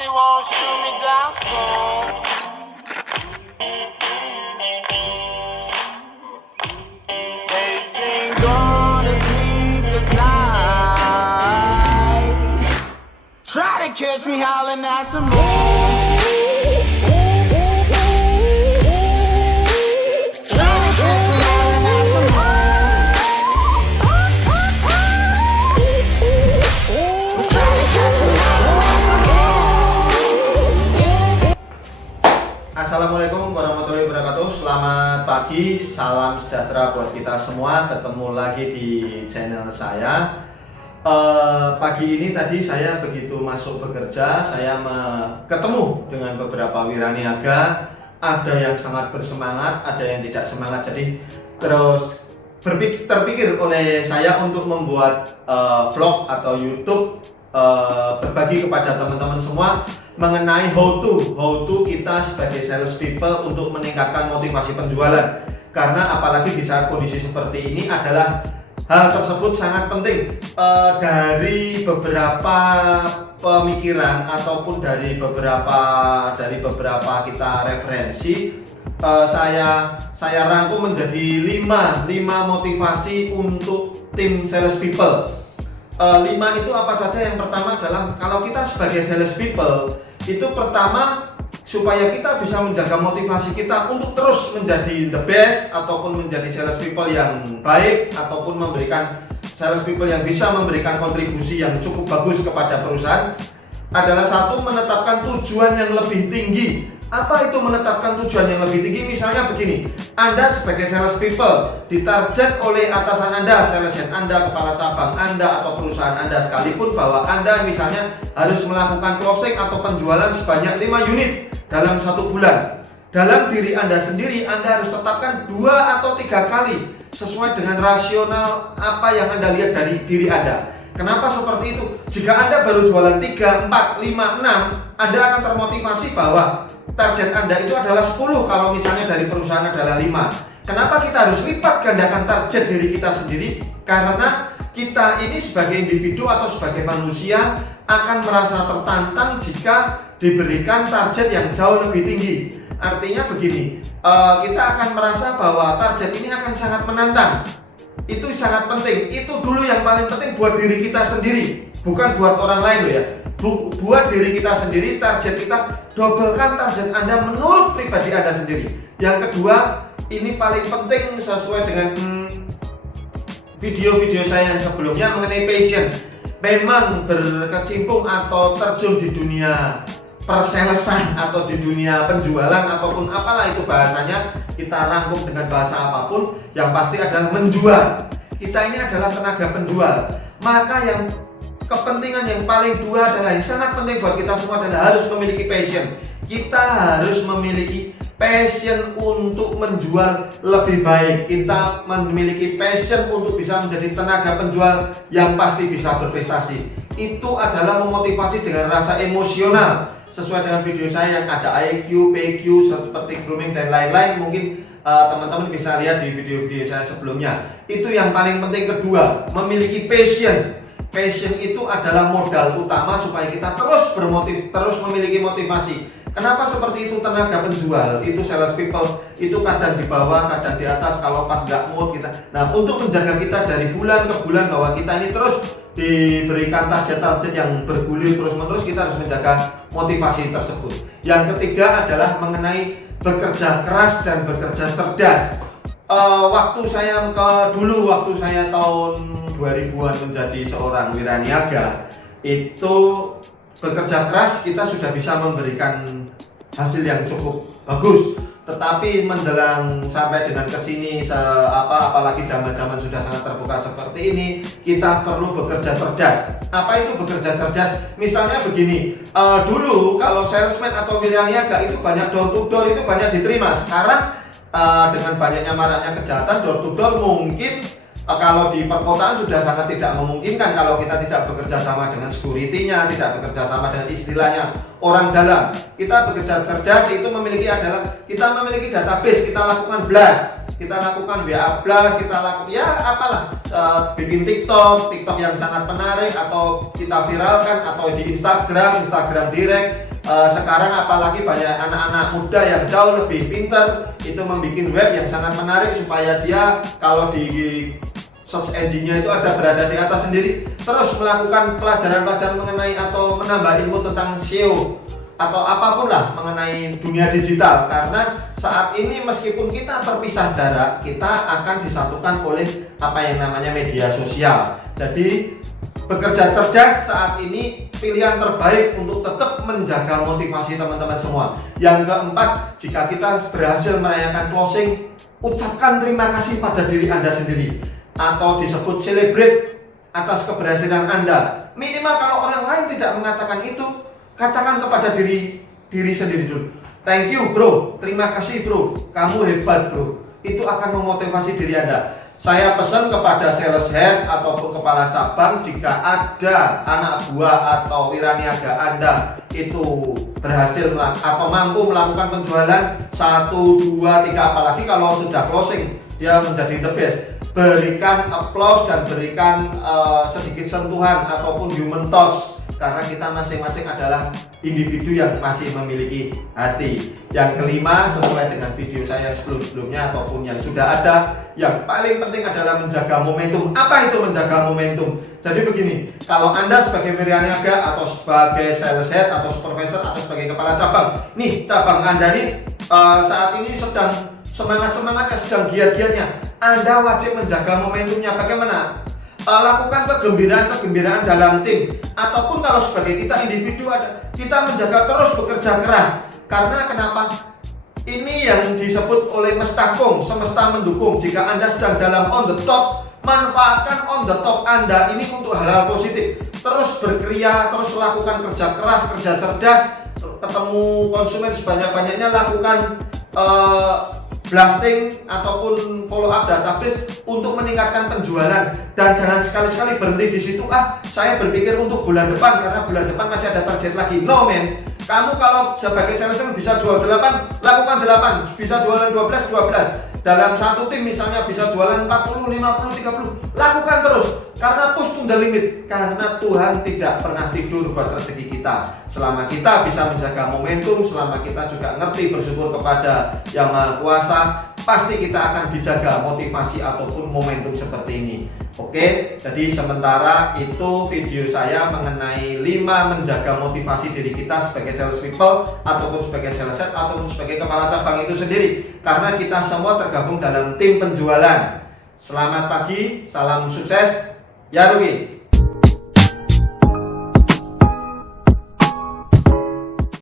they won't shoot me down soon. They sing gonna sleepless night. Try to catch me howling at the moon. Assalamualaikum warahmatullahi wabarakatuh. Selamat pagi, salam sejahtera buat kita semua. Ketemu lagi di channel saya. Pagi ini tadi saya begitu masuk bekerja, saya ketemu dengan beberapa wiraniaga. Ada yang sangat bersemangat, ada yang tidak semangat. Jadi terus terpikir oleh saya untuk membuat vlog atau YouTube, berbagi kepada teman-teman semua mengenai how to kita sebagai sales people untuk meningkatkan motivasi penjualan. Karena apalagi di saat kondisi seperti ini adalah hal tersebut sangat penting. Dari beberapa pemikiran ataupun dari beberapa kita referensi, saya rangkum menjadi 5 motivasi untuk tim sales people. 5 itu apa saja? Yang pertama adalah kalau kita sebagai sales people itu pertama supaya kita bisa menjaga motivasi kita untuk terus menjadi the best ataupun menjadi sales people yang baik ataupun memberikan sales people yang bisa memberikan kontribusi yang cukup bagus kepada perusahaan adalah satu, menetapkan tujuan yang lebih tinggi. Apa itu menetapkan tujuan yang lebih tinggi? Misalnya begini, Anda sebagai sales people ditarget oleh atasan Anda, sales head Anda, kepala cabang Anda atau perusahaan Anda sekalipun bahwa Anda misalnya harus melakukan closing atau penjualan sebanyak 5 unit dalam 1 bulan. Dalam diri Anda sendiri, Anda harus tetapkan 2 atau 3 kali sesuai dengan rasional apa yang Anda lihat dari diri Anda. Kenapa seperti itu? Jika Anda baru jualan 3, 4, 5, 6, Anda akan termotivasi bahwa target Anda itu adalah 10 kalau misalnya dari perusahaan adalah 5. Kenapa kita harus lipat gandakan target diri kita sendiri? Karena kita ini sebagai individu atau sebagai manusia akan merasa tertantang jika diberikan target yang jauh lebih tinggi. Artinya begini, kita akan merasa bahwa target ini akan sangat menantang. Itu sangat penting. Itu dulu yang paling penting buat diri kita sendiri, bukan buat orang lain loh ya. Buat diri kita sendiri, target kita dobelkan target Anda menurut pribadi Anda sendiri. Yang kedua, ini paling penting sesuai dengan video-video saya yang sebelumnya mengenai passion. Memang berkecimpung atau terjun di dunia persalesan atau di dunia penjualan ataupun apalah itu bahasanya, kita rangkum dengan bahasa apapun, yang pasti adalah menjual. Kita ini adalah tenaga penjual. Maka yang kepentingan yang paling dua adalah yang sangat penting buat kita semua adalah harus memiliki passion. Kita harus memiliki passion untuk menjual lebih baik. Kita memiliki passion untuk bisa menjadi tenaga penjual yang pasti bisa berprestasi. Itu adalah memotivasi dengan rasa emosional. Sesuai dengan video saya yang ada IQ, PQ, seperti grooming dan lain-lain, mungkin teman-teman bisa lihat di video-video saya sebelumnya. Itu yang paling penting. Kedua, memiliki passion. Passion itu adalah modal utama supaya kita terus memiliki motivasi. Kenapa seperti itu? Tenaga penjual itu sales people itu kadang di bawah, kadang di atas. Kalau pas nggak mood kita. Nah, untuk menjaga kita dari bulan ke bulan bahwa kita ini terus diberikan target-target yang bergulir terus-menerus, kita harus menjaga motivasi tersebut. Yang ketiga adalah mengenai bekerja keras dan bekerja cerdas. Waktu saya tahun 2000-an menjadi seorang wiraniaga, itu bekerja keras kita sudah bisa memberikan hasil yang cukup bagus. Tetapi menjelang sampai dengan kesini, apalagi zaman-zaman sudah sangat terbuka seperti ini, kita perlu bekerja cerdas. Apa itu bekerja cerdas? Misalnya begini, dulu kalau salesman atau wiraniaga itu banyak door to door, itu banyak diterima. Sekarang dengan banyaknya maraknya kejahatan, door to door mungkin kalau di perkotaan sudah sangat tidak memungkinkan kalau kita tidak bekerja sama dengan security-nya, tidak bekerja sama dengan istilahnya orang dalam. Kita bekerja cerdas itu kita memiliki database, kita lakukan blast, kita lakukan WA blast, kita lakukan bikin TikTok yang sangat menarik atau kita viralkan, atau di Instagram direct, Sekarang apalagi banyak anak-anak muda yang jauh lebih pintar itu membuat web yang sangat menarik supaya dia kalau di search engine-nya itu ada berada di atas sendiri, terus melakukan pelajaran-pelajaran mengenai atau menambah ilmu tentang SEO atau apapun lah mengenai dunia digital. Karena saat ini meskipun kita terpisah jarak, kita akan disatukan oleh apa yang namanya media sosial. Jadi bekerja cerdas saat ini pilihan terbaik untuk tetap menjaga motivasi teman-teman semua. Yang keempat, jika kita berhasil merayakan closing, ucapkan terima kasih pada diri Anda sendiri, atau disebut celebrate atas keberhasilan Anda. Minimal kalau orang lain tidak mengatakan itu, katakan kepada diri sendiri dulu. Thank you bro, terima kasih bro, kamu hebat bro. Itu akan memotivasi diri Anda. Saya pesan kepada sales head ataupun kepala cabang, jika ada anak buah atau wiraniaga Anda itu berhasil atau mampu melakukan penjualan 1, 2, 3, apalagi kalau sudah closing dia menjadi the best, berikan applause dan berikan sedikit sentuhan ataupun human touch, karena kita masing-masing adalah individu yang masih memiliki hati. Yang kelima, sesuai dengan video saya sebelum-sebelumnya ataupun yang sudah ada, yang paling penting adalah menjaga momentum. Apa itu menjaga momentum? Jadi begini, kalau Anda sebagai wiraniaga atau sebagai sales head atau supervisor atau sebagai kepala cabang, nih cabang Anda nih saat ini sedang semangat-semangatnya, sedang giat-giatnya, Anda wajib menjaga momentumnya. Bagaimana? Lakukan kegembiraan dalam tim, ataupun kalau sebagai kita individu kita menjaga terus bekerja keras. Karena kenapa? Ini yang disebut oleh Mestakung, semesta mendukung. Jika Anda sedang dalam on the top, manfaatkan on the top Anda ini untuk hal-hal positif. Terus berkria, terus lakukan kerja keras, kerja cerdas, ketemu konsumen sebanyak-banyaknya, lakukan blasting ataupun follow up database untuk meningkatkan penjualan. Dan jangan sekali-sekali berhenti di situ. Saya berpikir untuk bulan depan karena bulan depan masih ada target lagi. No man, kamu kalau sebagai salesman bisa jual 8, lakukan 8. Bisa jualan 12. Dalam satu tim misalnya bisa jualan 40, 50, 30. Lakukan terus, karena push to the limit. Karena Tuhan tidak pernah tidur buat rezeki kita. Selama kita bisa menjaga momentum, selama kita juga ngerti bersyukur kepada Yang Maha Kuasa, pasti kita akan dijaga motivasi ataupun momentum seperti ini. Oke, jadi sementara itu video saya mengenai 5 menjaga motivasi diri kita sebagai sales people ataupun sebagai sales head ataupun sebagai kepala cabang itu sendiri, karena kita semua tergabung dalam tim penjualan. Selamat pagi, salam sukses, ya Rugi.